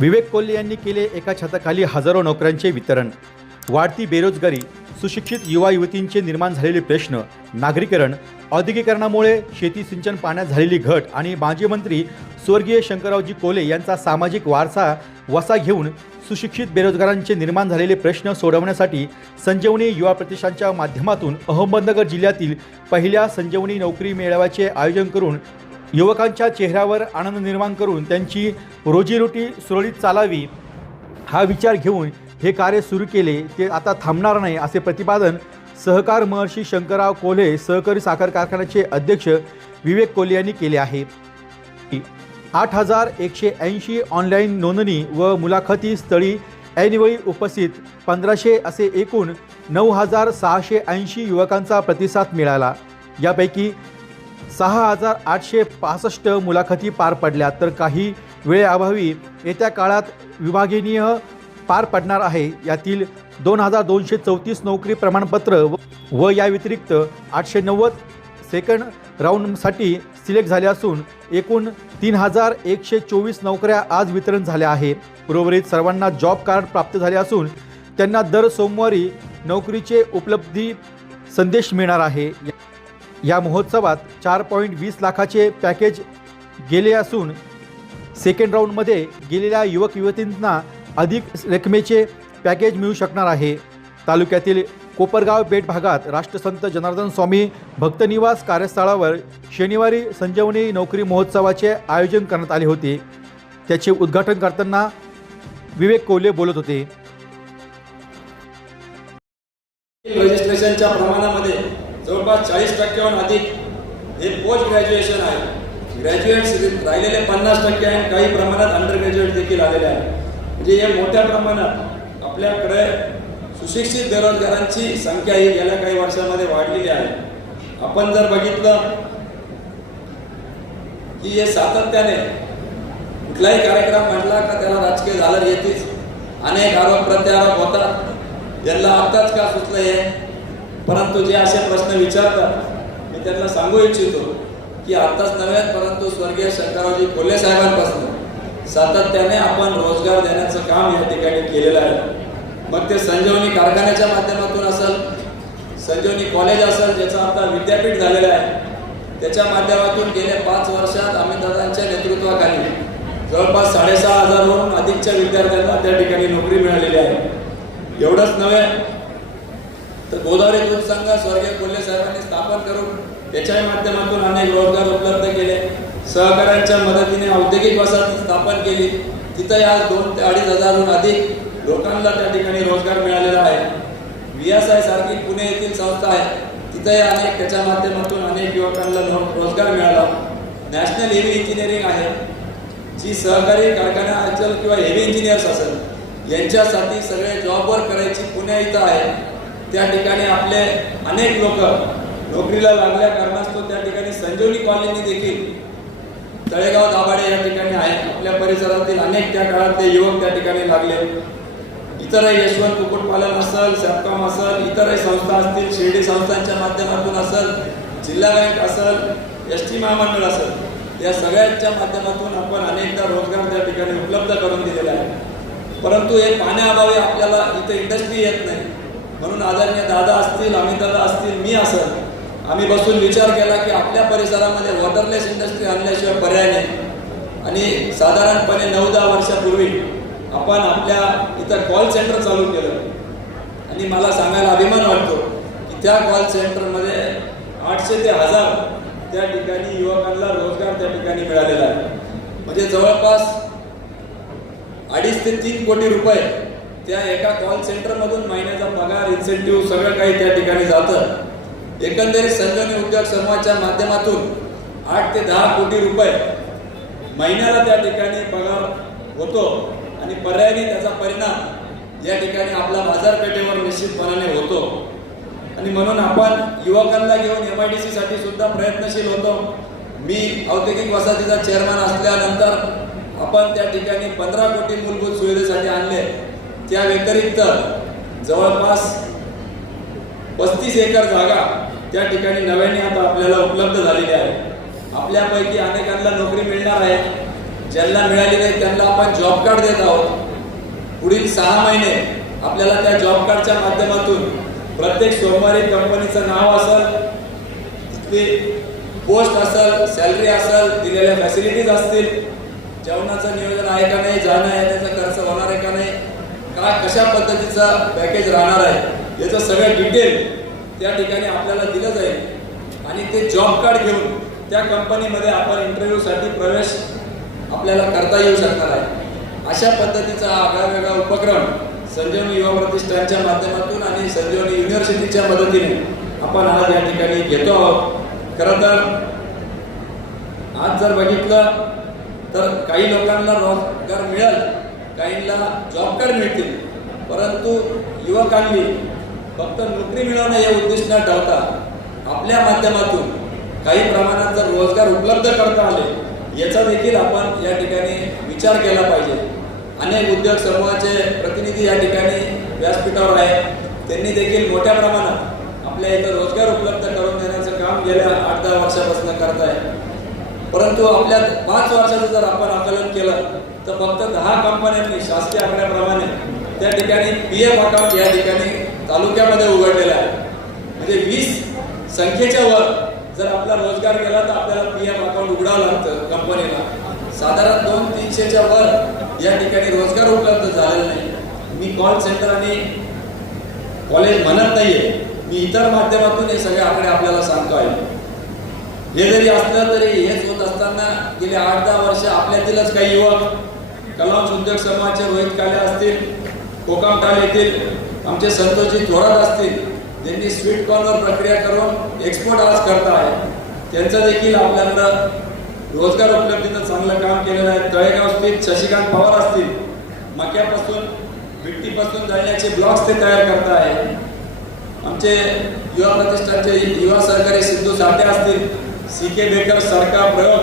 विवेक कोल्हे यांनी केले एका छताखाली हजारो नोकऱ्यांचे वितरण. वाढती बेरोजगारी सुशिक्षित युवा युवतींचे निर्माण झालेले प्रश्न नागरीकरण औद्योगिकरणामुळे शेती सिंचन पाण्यात झालेली घट आणि माजी मंत्री स्वर्गीय शंकररावजी कोले यांचा सामाजिक वारसा वसा घेऊन सुशिक्षित बेरोजगारांचे निर्माण झालेले प्रश्न सोडवण्यासाठी संजीवनी युवा प्रतिष्ठानच्या माध्यमातून अहमदनगर जिल्ह्यातील पहिल्या संजीवनी नोकरी मेळाव्याचे आयोजन करून युवकांच्या चेहऱ्यावर आनंद निर्माण करून त्यांची रोजीरोटी सुरळीत चालावी हा विचार घेऊन हे कार्य सुरू केले. ते आता थांबणार नाही असे प्रतिपादन सहकार महर्षी शंकरराव कोल्हे सहकारी साखर कारखान्याचे अध्यक्ष विवेक कोल्हे यांनी केले आहे. आठ हजार एकशे ऐंशी ऑनलाईन नोंदणी व मुलाखती स्थळी ऐनवेळी उपस्थित पंधराशे असे एकूण नऊ हजार सहाशे ऐंशी युवकांचा प्रतिसाद मिळाला. यापैकी सहा हजार आठशे पासष्ट मुलाखती पार पडल्या तर काही वेळेअभावी येत्या काळात विभागीय पार पडणार आहे. यातील दोन हजार दोनशे चौतीस नोकरी प्रमाणपत्र व- व या व्यतिरिक्त आठशे नव्वद सेकंड राऊंडसाठी सिलेक्ट झाले असून एकूण तीन हजार एकशे चोवीस नोकऱ्या आज वितरण झाल्या आहे उर्वरित सर्वांना जॉब कार्ड प्राप्त झाले असून त्यांना दर सोमवारी नोकरीचे उपलब्धी संदेश मिळणार आहे. या महोत्सवात चार पॉईंट वीस लाखाचे पॅकेज गेले असून सेकंड राऊंडमध्ये गेलेल्या युवक युवतींना अधिक रकमेचे पॅकेज मिळू शकणार आहे. तालुक्यातील कोपरगाव बेट भागात राष्ट्रसंत जनार्दन स्वामी भक्तनिवास कार्यस्थळावर शनिवारी संजीवनी नोकरी महोत्सवाचे आयोजन करण्यात आले होते. त्याचे उद्घाटन करताना विवेक कोल्हे बोलत होते. रजिस्ट्रेशनच्या प्रमाणामध्ये जवळपास चाळीस टक्क्याहून अधिक हे पोस्ट ग्रॅज्युएशन आहे. ग्रॅज्युएट्स राहिलेले पन्नास टक्के आणि काही प्रमाणात अंडर ग्रॅज्युएट देखील आलेले आहे म्हणजे हे मोठ्या प्रमाणात आपल्याकडे सुशिक्षित बेरोजगारांची संख्या ही गेल्या काही वर्षामध्ये वाढलेली आहे. आपण जर बघितलं की हे सातत्याने कुठलाही कार्यक्रम म्हटला का त्याला राजकीय झालं येतेच. अनेक आरोप प्रत्यारोप होतात. यांना आत्ताच का सुचलं हे? परंतु जे असे प्रश्न विचारतात मी त्यांना सांगू इच्छितो की आत्ताच नव्हे परंतु स्वर्गीय शंकररावजी कोल्हे साहेबांपासून सातत्याने आपण रोजगार देण्याचं काम या ठिकाणी केलेलं आहे. मग ते संजीवनी कारखान्याच्या माध्यमातून असेल संजीवनी कॉलेज असेल ज्याचं आता विद्यापीठ झालेलं आहे त्याच्या माध्यमातून गेल्या पाच वर्षात अमितदादांच्या नेतृत्वाखाली जवळपास साडेसहा हजारहून अधिकच्या विद्यार्थ्यांना त्या ठिकाणी नोकरी मिळालेली आहे. एवढंच नव्हे तर गोदावरी दूध संघ स्वर्गीय कोल्हे साहेबांनी स्थापन करून त्याच्या माध्यमातून अनेक रोजगार उपलब्ध केले. सहकाऱ्यांच्या मदतीने औद्योगिक वसाहत स्थापन केली. तिथंही आज दोन ते अडीच हजारहून अधिक लोकांना त्या ठिकाणी रोजगार मिळालेला आहे. व्ही एस आय सारखी पुणे येथील संस्था आहे. तिथंही अनेक त्याच्या माध्यमातून अनेक युवकांना रोजगार मिळाला. नॅशनल हेवी इंजिनिअरिंग आहे. जी सहकारी कारखाना असेल किंवा हेवी इंजिनियर्स असेल यांच्यासाठी सगळे जॉबवर करायची पुणे इथं आहे. त्या ठिकाणी आपले अनेक लोक नोकरीला लागल्या कारणास्तव त्या ठिकाणी संजीवनी कॉलनी देखील तळेगाव दाभाडे या ठिकाणी आहे आपल्या परिसरातील अनेक त्या काळातले युवक त्या ठिकाणी लागले. इतरही यशवंत कुक्कुटपालन असेल सॅपकॉम असेल इतरही संस्था असतील शिर्डी संस्थांच्या माध्यमातून असेल जिल्हा बँक असेल एस टी महामंडळ असेल या सगळ्यांच्या माध्यमातून आपण अनेकदा रोजगार त्या ठिकाणी उपलब्ध करून दिलेला आहे. परंतु हे पाण्याअभावी आपल्याला इथे इंडस्ट्री येत नाही. म्हणून आदरणीय दादा असतील अमितदादा असतील मी असेल आम्ही बसून विचार केला की आपल्या परिसरामध्ये वॉटरलेस इंडस्ट्री आणल्याशिवाय पर्याय नाही. आणि साधारणपणे नऊ दहा वर्षापूर्वी आपण आपल्या इथं कॉल सेंटर चालू केलं. आणि मला सांगायला अभिमान वाटतो की त्या कॉल सेंटरमध्ये आठशे ते हजार त्या ठिकाणी युवकांना रोजगार त्या ठिकाणी मिळालेला आहे. म्हणजे जवळपास अडीच ते तीन कोटी रुपये त्या एका कॉल सेंटरमधून महिन्याचा पगार इन्सेंटिव्ह सगळं काही त्या ठिकाणी जातं. एकंदरीत संजनी उद्योग समूहाच्या माध्यमातून आठ ते दहा कोटी रुपये महिन्याला त्या ठिकाणी पगार होतो. आणि पर्यायी त्याचा परिणाम या ठिकाणी आपला बाजारपेठेवर निश्चितपणाने होतो. आणि म्हणून आपण युवकांना घेऊन एम आय डी साठी सुद्धा प्रयत्नशील होतो. मी औद्योगिक वसाहतीचा चेअरमॅन असल्यानंतर आपण त्या ठिकाणी पंधरा कोटी मूलभूत सुविधेसाठी आणले. त्या व्यतिरिक्त जवळपास पस्तीस एकर जागा त्या ठिकाणी नव्याने आता आपल्याला उपलब्ध झालेली आहे. आपल्यापैकी अनेकांना नोकरी मिळणार आहे. ज्यांना मिळाली नाही त्यांना आपण जॉब कार्ड देत आहोत. पुढील सहा महिने आपल्याला त्या जॉब कार्डच्या माध्यमातून प्रत्येक सोमवारी कंपनीचं नाव असेल तिथली पोस्ट असेल सॅलरी असेल दिलेल्या फॅसिलिटीज असतील जेवणाचं नियोजन आहे का नाही जाणं आहे त्याचा खर्च होणार आहे का नाही का कशा पद्धतीचा पॅकेज राहणार आहे याचं सगळं डिटेल त्या ठिकाणी आपल्याला दिलं जाईल. आणि ते जॉब कार्ड घेऊन त्या कंपनीमध्ये आपण इंटरव्ह्यूसाठी प्रवेश आपल्याला करता येऊ शकणार आहे. अशा पद्धतीचा आगळा वेगळा उपक्रम संजीवनी युवा प्रतिष्ठानच्या माध्यमातून आणि संजीवनी युनिव्हर्सिटीच्या मदतीने आपण आज या ठिकाणी घेतो आहोत. खरं तर आज जर बघितलं तर काही लोकांना रोजगार मिळेल काहींना जॉब कार्ड मिळतील. परंतु युवकांनी फक्त नोकरी मिळवणं हे उद्दिष्ट न ठेवता आपल्या माध्यमातून काही प्रमाणात जर रोजगार उपलब्ध करता आले याचा देखील आपण या ठिकाणी विचार केला पाहिजे. अनेक उद्योग समूहाचे प्रतिनिधी या ठिकाणी व्यासपीठावर आहेत. त्यांनी देखील मोठ्या प्रमाणात आपल्या इथं रोजगार उपलब्ध करून देण्याचं काम गेल्या आठ दहा वर्षापासून करत आहे परंतु आपल्या पाच वर्षाचं जर आपण आकलन केलं तर फक्त दहा कंपन्यांनी शासकीय आकड्याप्रमाणे त्या ठिकाणी पी एफ अकाउंट या ठिकाणी तालुक्यामध्ये उघडलेलं आहे. म्हणजे वीस संख्येच्या वर जर आपला रोजगार गेला तर आपल्याला पी एफ अकाउंट उघडावं लागतं कंपनीला. साधारण दोन तीनशेच्या वर या ठिकाणी रोजगार उपलब्ध झालेला नाही. मी कॉल सेंटर आणि कॉलेज म्हणत नाहीये. मी इतर माध्यमातून हे सगळे आकडे आपल्याला सांगतो आहे. हे जरी असलं तरी हेच होत असताना गेले आठ दहा वर्ष आपल्यातीलच काही युवक कलांश उद्योग समाजचे रोहित काले असतील कोकमटाल येथील आमचे संतोषजी थोरात असतील ज्यांनी स्वीट कॉर्नवर प्रक्रिया करून एक्सपोर्ट आज करत आहे त्यांचं देखील आपल्याकडं रोजगार उपलब्धीचं चांगलं काम केलेलं आहे. तळेगाव स्थित शशिकांत पवार असतील मक्यापासून मिट्टीपासून जाण्याचे ब्लॉक्स ते तयार करत आहे. आमचे युवा प्रतिष्ठानचे युवा सहकारी सिद्धू साठे असतील सी के बेकर सारखा प्रयोग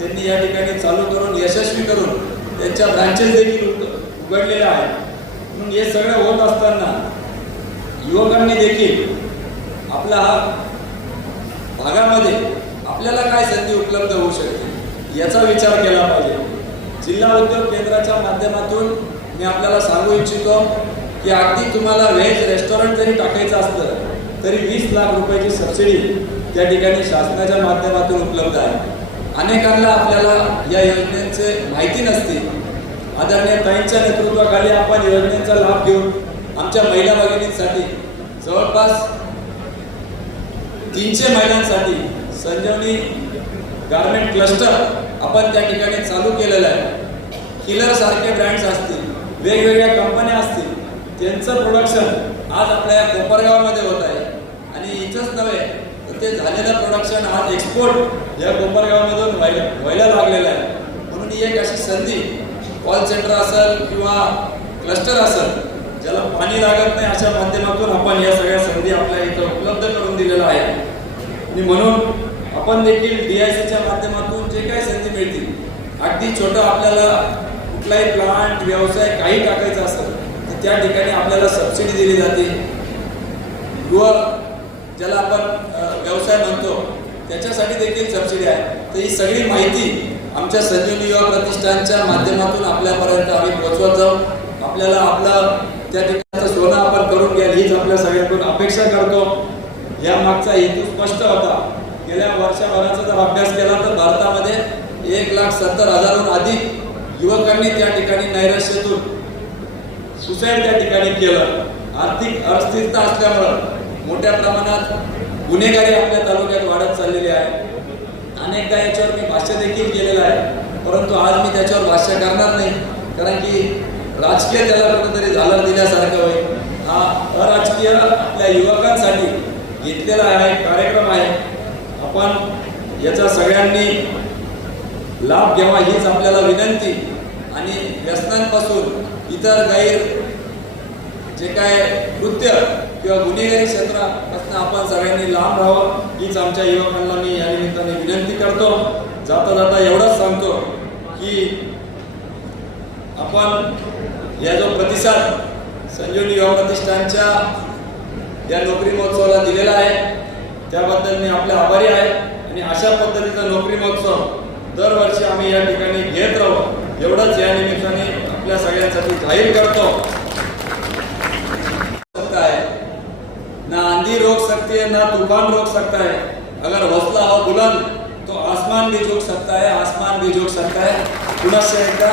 त्यांनी या ठिकाणी चालू करून यशस्वी करून त्यांच्या ब्रांचेस देखील उघडलेल्या आहेत. म्हणून हे सगळं होत असताना युवकांनी देखील आपला भागामध्ये आपल्याला काय संधी उपलब्ध होऊ शकते याचा विचार केला पाहिजे. जिल्हा उद्योग केंद्राच्या माध्यमातून मी आपल्याला सांगू इच्छितो की अगदी तुम्हाला व्हेज रेस्टॉरंट जरी टाकायचं असलं तरी वीस लाख रुपयाची सबसिडी त्या ठिकाणी शासनाच्या माध्यमातून उपलब्ध आहे. अनेकांना आपल्याला या योजनेचे माहिती नसते. आदरणीय ताईंच्या नेतृत्वाखाली आपण योजनेचा लाभ घेऊन आमच्या महिला भगिनींसाठी जवळपास तीनशे महिलांसाठी संजीवनी गारमेंट क्लस्टर आपण त्या ठिकाणी चालू केलेलं आहे. किलर सारखे ब्रँड्स असतील वेगवेगळ्या कंपन्या असतील त्यांचं प्रोडक्शन आज आपल्या कोपरगावमध्ये होत आहे. आणि इथंच नव्हे तर ते झालेलं प्रोडक्शन आज एक्सपोर्ट या कोपरगावमधून व्हायला व्हायला लागलेलं आहे. म्हणून ही एक अशी संधी कॉल सेंटर असेल किंवा क्लस्टर असेल ज्याला पाणी लागत नाही अशा माध्यमातून आपण या सगळ्या संधी आपल्या इथं उपलब्ध करून दिलेल्या आहे आणि म्हणून आपण देखील डी आय सीच्या माध्यमातून जे काही संधी मिळतील अगदी छोटं आपल्याला कुठलाही प्लांट व्यवसाय काही टाकायचा असेल तर त्या ठिकाणी आपल्याला सबसिडी दिली जाते. गृह ज्याला आपण व्यवसाय म्हणतो त्याच्यासाठी देखील सबसिडी आहे. तर ही सगळी माहिती आमच्या संजीवनी युवा प्रतिष्ठानच्या माध्यमातून आपल्यापर्यंत आम्ही पोहोचवत जाऊ. आपल्याला आपलं त्या ठिकाणचं सोनं आपण करून घ्याल हीच आपल्या सगळ्यांकडून अपेक्षा करतो. या मागचा हेतू स्पष्ट होता. गेल्या वर्षभराचा जर अभ्यास केला तर भारतामध्ये एक लाख सत्तर हजारहून अधिक युवकांनी त्या ठिकाणी नैराश्यातून सुसाईड त्या ठिकाणी केलं. आर्थिक अस्थिरता असल्यामुळं मोठ्या प्रमाणात गुन्हेगारी आपल्या तालुक्यात वाढत चाललेली आहे. अनेकदा याच्यावर मी भाष्य देखील केलेलं आहे. परंतु आज मी त्याच्यावर भाष्य करणार नाही. कारण की राजकीय त्याला कुठेतरी झालं दिल्यासारखं होईल. हा अराजकीय आपल्या युवकांसाठी घेतलेला आहे कार्यक्रम आहे. आपण याचा सगळ्यांनी लाभ घ्यावा हीच आपल्याला विनंती. आणि व्यसनांपासून इतर गैर जे काय कृत्य किंवा गुन्हेगारी क्षेत्रापासून आपण सगळ्यांनी लांब राहावं हीच आमच्या युवकांना मी या निमित्ताने विनंती करतो. जाता जाता एवढंच सांगतो की आपण या जो प्रतिसाद संजीवनी युवा प्रतिष्ठानच्या या नोकरी महोत्सवाला दिलेला आहे त्याबद्दल मी आपले आभारी आहे आणि अशा पद्धतीचा नोकरी महोत्सव दरवर्षी आम्ही या ठिकाणी घेत राहू एवढंच या निमित्ताने आपल्या सगळ्यांसाठी जाहीर करतो. सकता ना आंधी रोक सकते है ना तूफान रोक सकता है। अगर हौसला हो बुलंद तो आसमान भी झुक सकता है आसमान भी झुक सकता है। पुनश्च एकदा